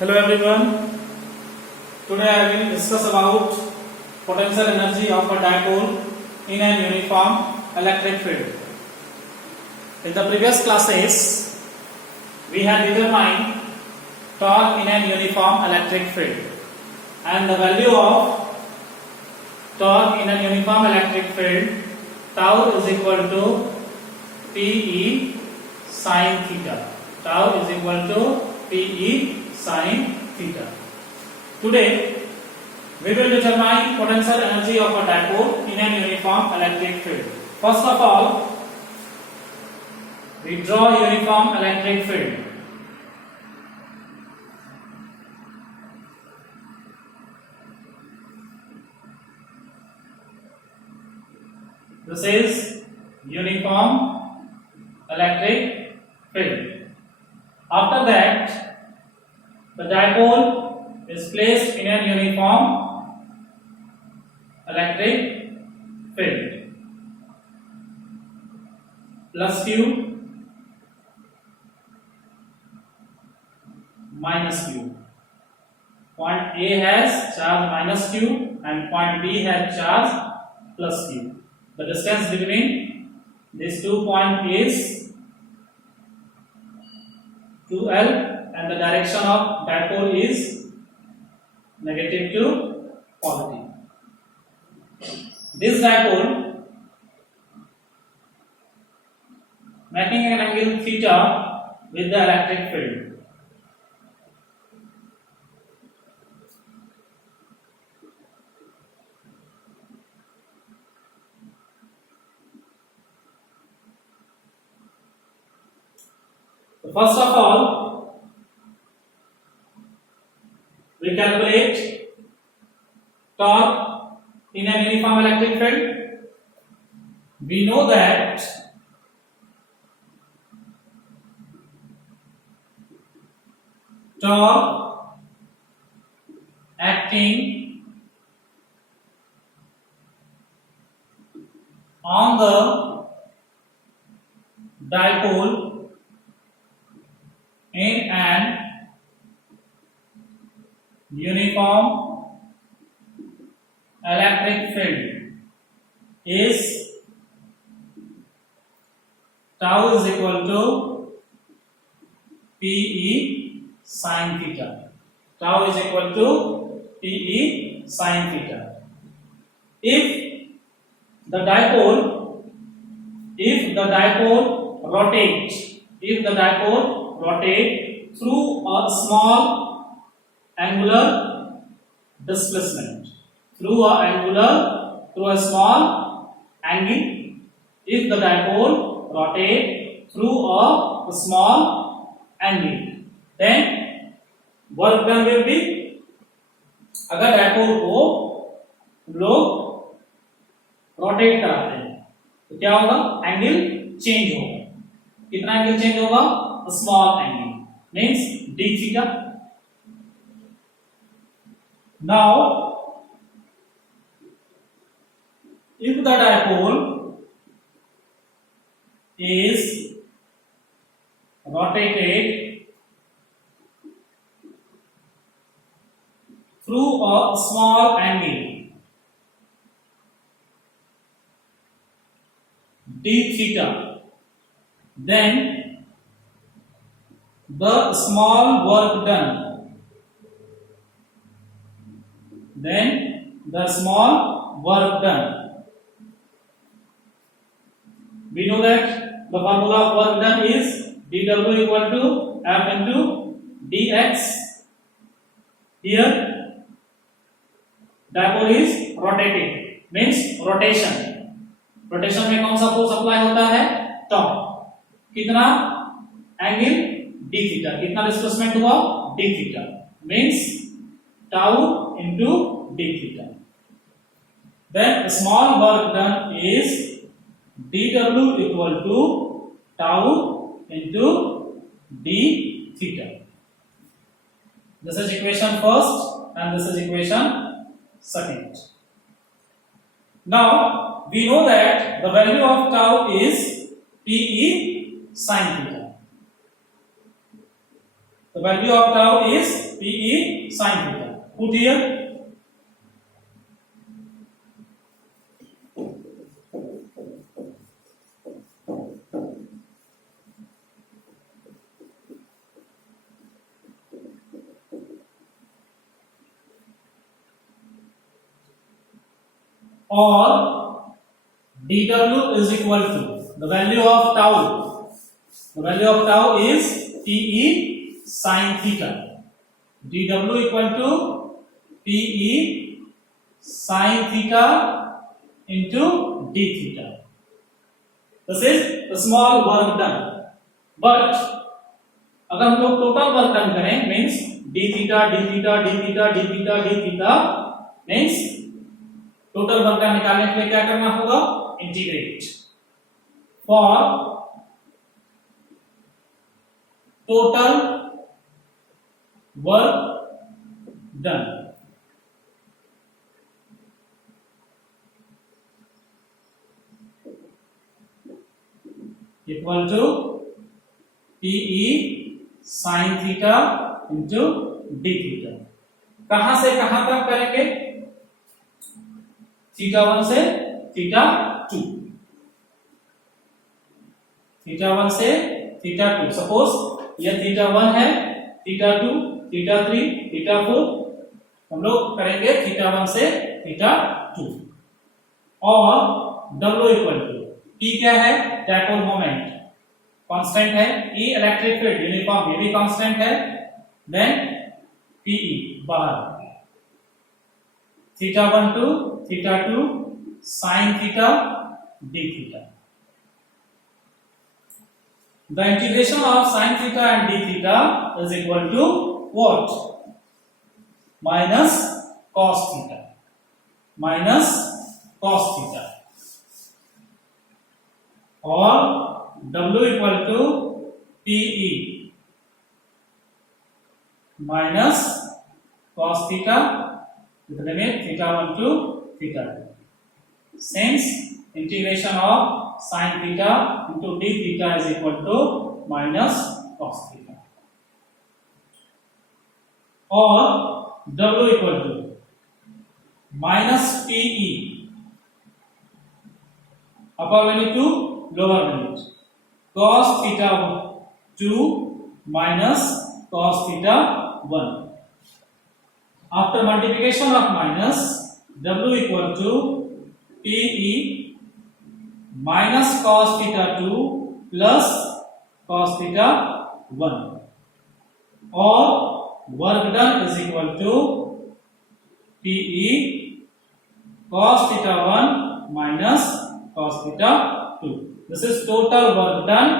Hello everyone. Today I will discuss about potential energy of a dipole in an uniform electric field. In the previous classes, we had determined torque in an uniform electric field, and the value of torque in an uniform electric field tau is equal to Pe sin theta. Tau is equal to Pe sin theta. Today we will determine potential energy of a dipole in an uniform electric field. First of all, we draw a uniform electric field. This is uniform electric field. After that, the dipole is placed in a uniform electric field. Plus Q, minus Q. Point A has charge minus Q and point B has charge plus Q. The distance between these 2 points is 2L. And the direction of dipole is negative to positive. This dipole making an angle theta with the electric field. So first of all, we calculate torque in an uniform electric field. We know that torque acting on the dipole in an uniform electric field is tau is equal to Pe sin theta. Tau is equal to Pe sin theta. If the dipole rotates through a small angular displacement, through a small angle, if the dipole rotates through a small angle, then work done will be, अगर dipole को लोग rotate कराते हैं तो क्या होगा, angle change होगा. कितना एंगल चेंज होगा, small angle, means d theta. Now, if the dipole is rotated through a small angle d theta, then the small work done we know that the formula of work done is dw equal to F into dx. Here dipole is rotated, means rotation. Rotation में कौन सा force apply होता है, torque. कितना angle d theta, कितना displacement हुआ, d theta, means tau into d theta. Then small work done is dw equal to tau into d theta. This is equation first and this is equation second. Now we know that the value of tau is Pe sin theta. The value of tau is Pe sin theta. Put here. Or dw is equal to the value of tau. The value of tau is Pe sin theta. dw equal to Pe sin theta into d theta. This is the small work done. But अगर हम लोग total work done करें means d theta d theta d theta d theta d theta means total work done निकालने के लिए क्या करना होगा? Integrate for total work done equal to Pe sin theta into d theta. कहां से कहां तक करेंगे? थीटा 1 से थीटा 2. थीटा 1 से थीटा 2. सपोज यह थीटा 1 है, थीटा 2, थीटा 3, थीटा 4. हम लोग करेंगे थीटा 1 से थीटा 2. और W इक्वल टू P क्या है? डायपोल मोमेंट कांस्टेंट है. E इलेक्ट्रिक फील्ड यूनिफॉर्म, ये भी कांस्टेंट है. देन Pe बाहर theta 1 to theta 2 sin theta d theta. The integration of sin theta and d theta is equal to what? Minus cos theta. Minus cos theta. Or W equal to Pe minus cos theta with limit theta 1 to theta 2. Since integration of sin theta into d theta is equal to minus cos theta. Or W equal to minus Pe upper limit to lower limit cos theta 2 minus cos theta 1. After multiplication of minus, W equal to Pe minus cos theta 2 plus cos theta 1. Or work done is equal to Pe cos theta 1 minus cos theta 2. This is total work done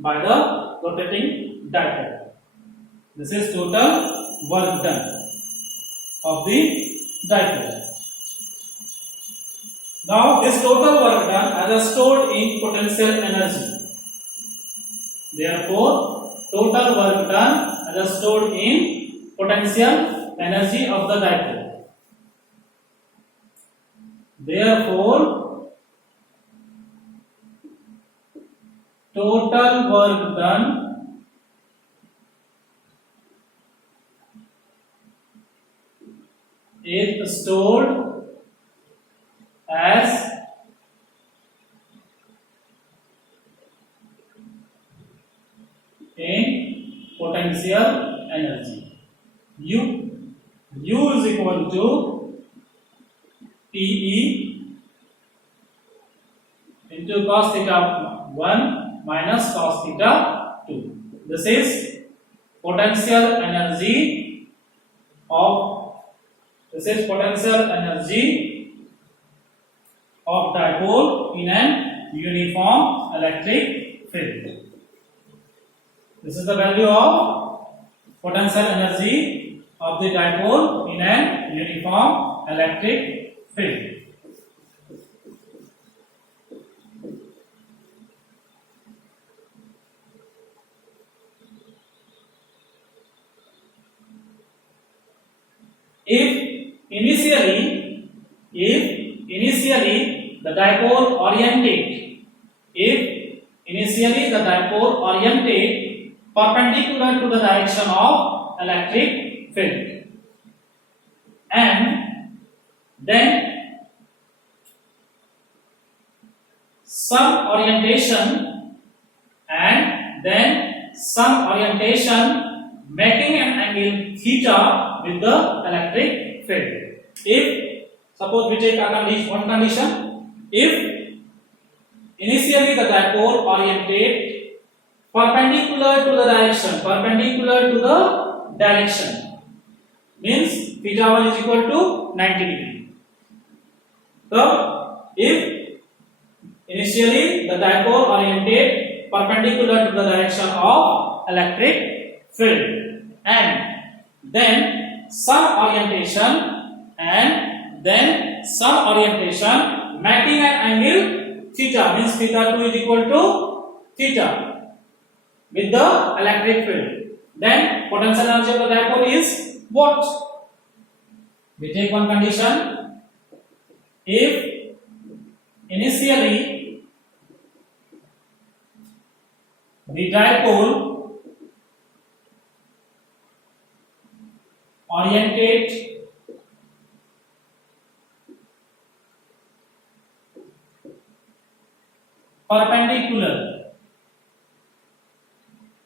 by the rotating dipole. This is total work done of the dipole. Now this total work done is stored in potential energy. Therefore, total work done is stored in potential energy of the dipole. Therefore, total work done is stored as in potential energy. U is equal to Pe into cos theta 1 minus cos theta 2. This is potential energy of dipole in an uniform electric field. This is the value of potential energy of the dipole in an uniform electric field. If initially the dipole oriented perpendicular to the direction of electric field, and then some orientation making an angle theta with the electric field. If suppose we take one condition, if initially the dipole oriented perpendicular to the direction, means theta 1 is equal to 90 degree. So if initially the dipole oriented perpendicular to the direction of electric field, and then some orientation making an angle theta, means theta 2 is equal to theta with the electric field, then potential energy of the dipole is what? We take one condition, if initially the dipole oriented perpendicular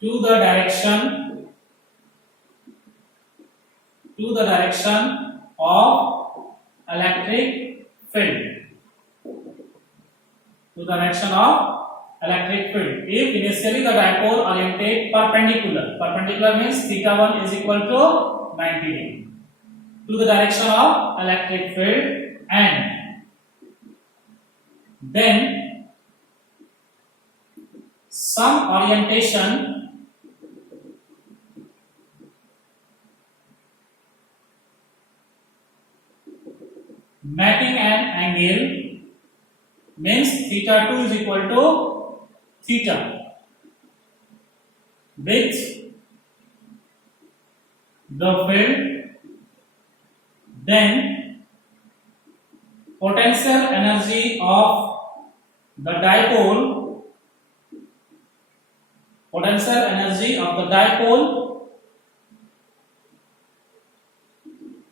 to the direction of electric field, if initially the dipole oriented perpendicular means theta 1 is equal to 90 degree to the direction of electric field, and then some orientation making an angle, means theta 2 is equal to theta with the field, then potential energy of the dipole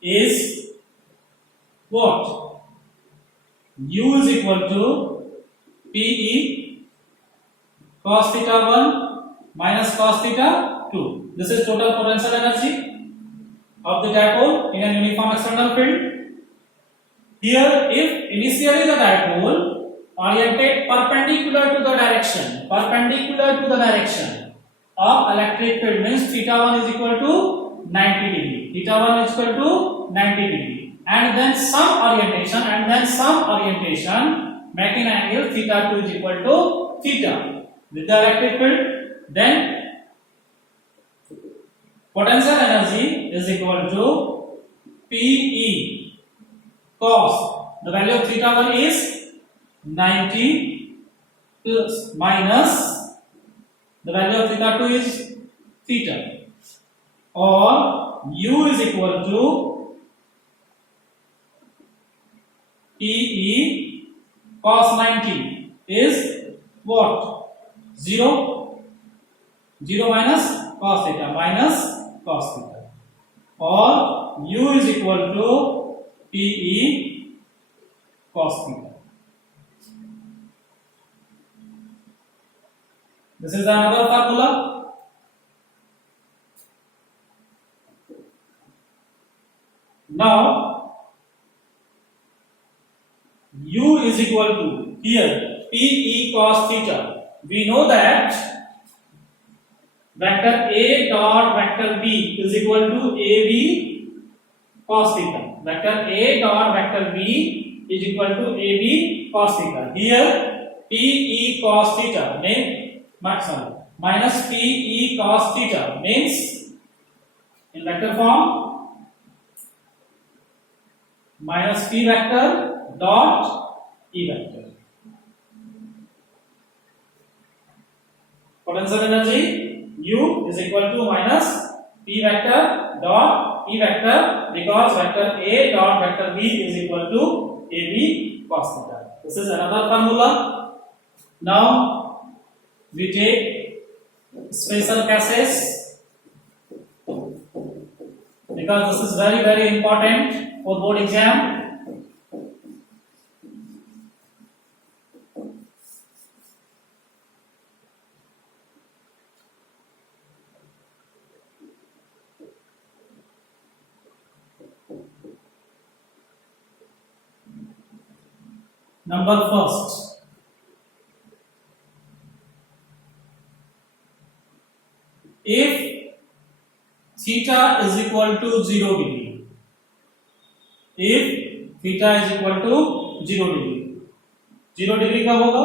is what? U is equal to Pe cos theta 1 minus cos theta 2. This is total potential energy of the dipole in an uniform external field. Here, if initially the dipole oriented perpendicular to the direction of electric field, means theta 1 is equal to 90 degree, and then some orientation making angle theta 2 is equal to theta with the electric field, then potential energy is equal to Pe cos, the value of theta 1 is 90 plus minus the value of theta 2 is theta, or U is equal to Pe cos 90 is what? 0 minus cos theta, or U is equal to Pe cos theta. This is another formula. Now U is equal to, here Pe cos theta, we know that vector A dot vector B is equal to AB cos theta. Vector A dot vector B is equal to AB cos theta. Here Pe cos theta minus Pe cos theta means in vector form minus P vector dot E vector. Potential energy U is equal to minus P vector dot E vector, because vector A dot vector B is equal to AB cos theta. This is another formula. Now we take special cases, because this is very important for board exam. Number first, if theta is equal to 0 degree, if theta is equal to 0 degree, 0 degree कब होगा?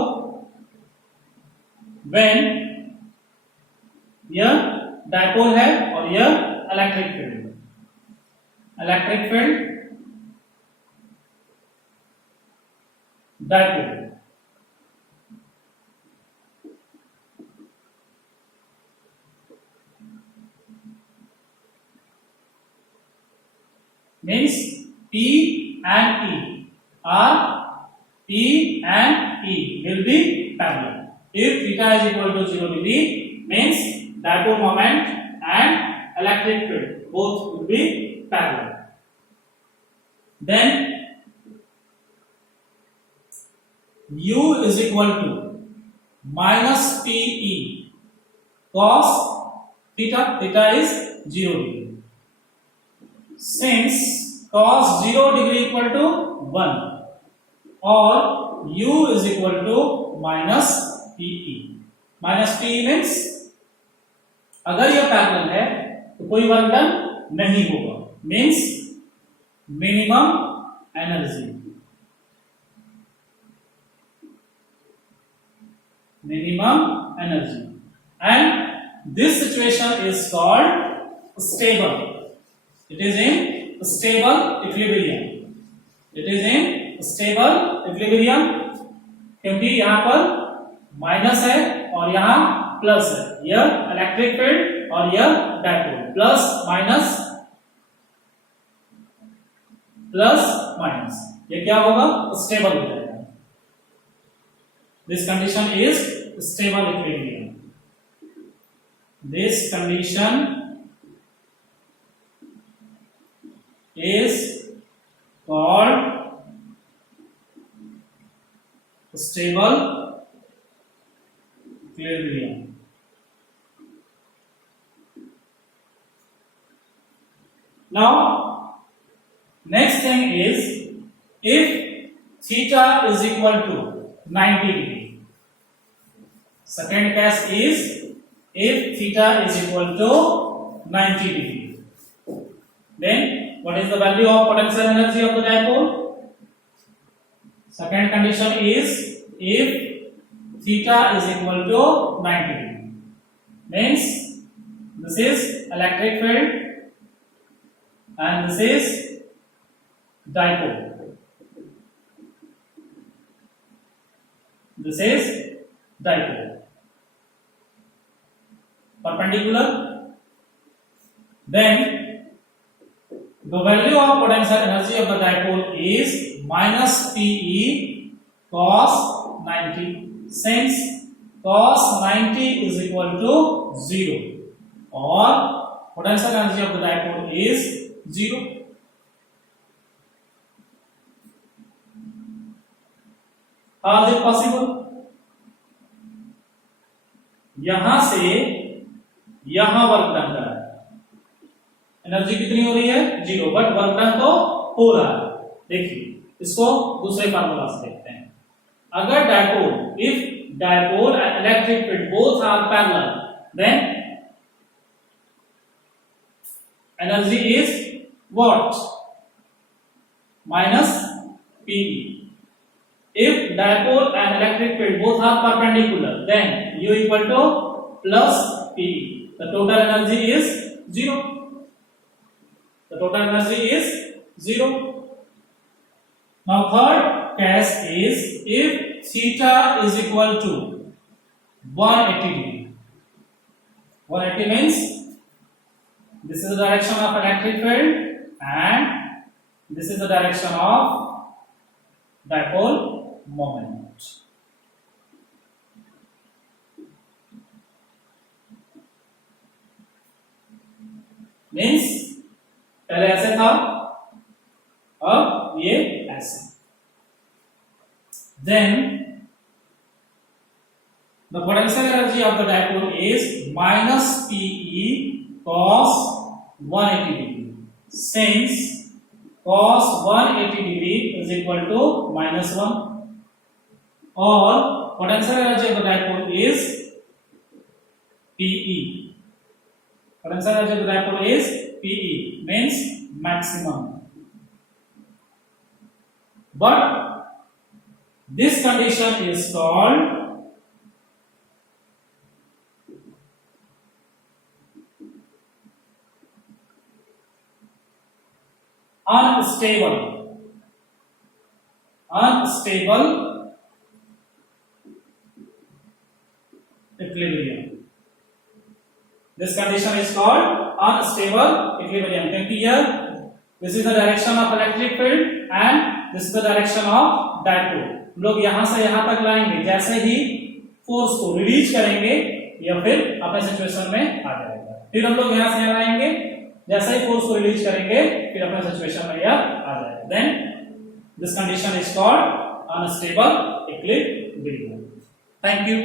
when यह dipole है और यह electric field, electric field dipole, means P and E are P and E will be parallel. If theta is equal to 0 degree, means dipole moment and electric field both will be parallel. Then U is equal to minus PE cos theta, theta is 0 degree. Since cos 0 degree equal to 1 or U is equal to minus PE. Minus PE means अगर यह parallel है तो कोई work done नहीं होगा, means minimum energy, minimum energy, and this situation is called stable. It is in stable equilibrium. It is in stable equilibrium क्योंकि यहाँ पर माइनस है और यहाँ प्लस है, यह इलेक्ट्रिक फील्ड और यह dipole, plus minus plus minus, ये क्या होगा? स्टेबल हो जाएगा. This condition is stable equilibrium. This condition is called stable equilibrium. Now next thing is if theta is equal to 90 degree. Second case is if theta is equal to 90 degree, then what is the value of potential energy of the dipole? Second condition is if theta is equal to 90 degree, means this is electric field and this is dipole. This is dipole. Perpendicular. Then the value of potential energy of the dipole is minus PE cos 90, since cos 90 is equal to 0 or potential energy of the dipole is 0. How is it possible? यहां से यहां work done करा है, energy कितनी हो रही है? 0, but work done तो हो रहा है. देखिए इसको दूसरे फार्मूला से देखते हैं. अगर dipole, if dipole and electric field both are parallel, then energy is what? Minus PE. If dipole and electric field both are perpendicular, then U equal to plus PE. The total energy is 0. The total energy is 0. Now third case is if theta is equal to 180 degree. 180 means this is the direction of electric field and this is the direction of dipole moment. मीन्स पहले ऐसे था, अब ये ऐसे। Then the potential energy of the dipole is minus PE cos 180 degree, since cos 180 degree is equal to -1, or potential energy of the dipole is PE. Potential energy of the dipole is PE, means maximum. But this condition is called unstable equilibrium. This condition is called unstable equilibrium. क्योंकि here this is the direction of electric field and this is the direction of dipole. हम लोग यहाँ से यहाँ तक लाएंगे, जैसे ही force को रिलीज करेंगे या फिर अपने सिचुएशन में आ जाएगा। फिर हम लोग यहाँ से यहाँ लाएंगे, जैसे ही फोर्स को रिलीज करेंगे फिर अपने सिचुएशन में यह आ जाएगा। Then this condition is called unstable equilibrium. Thank you.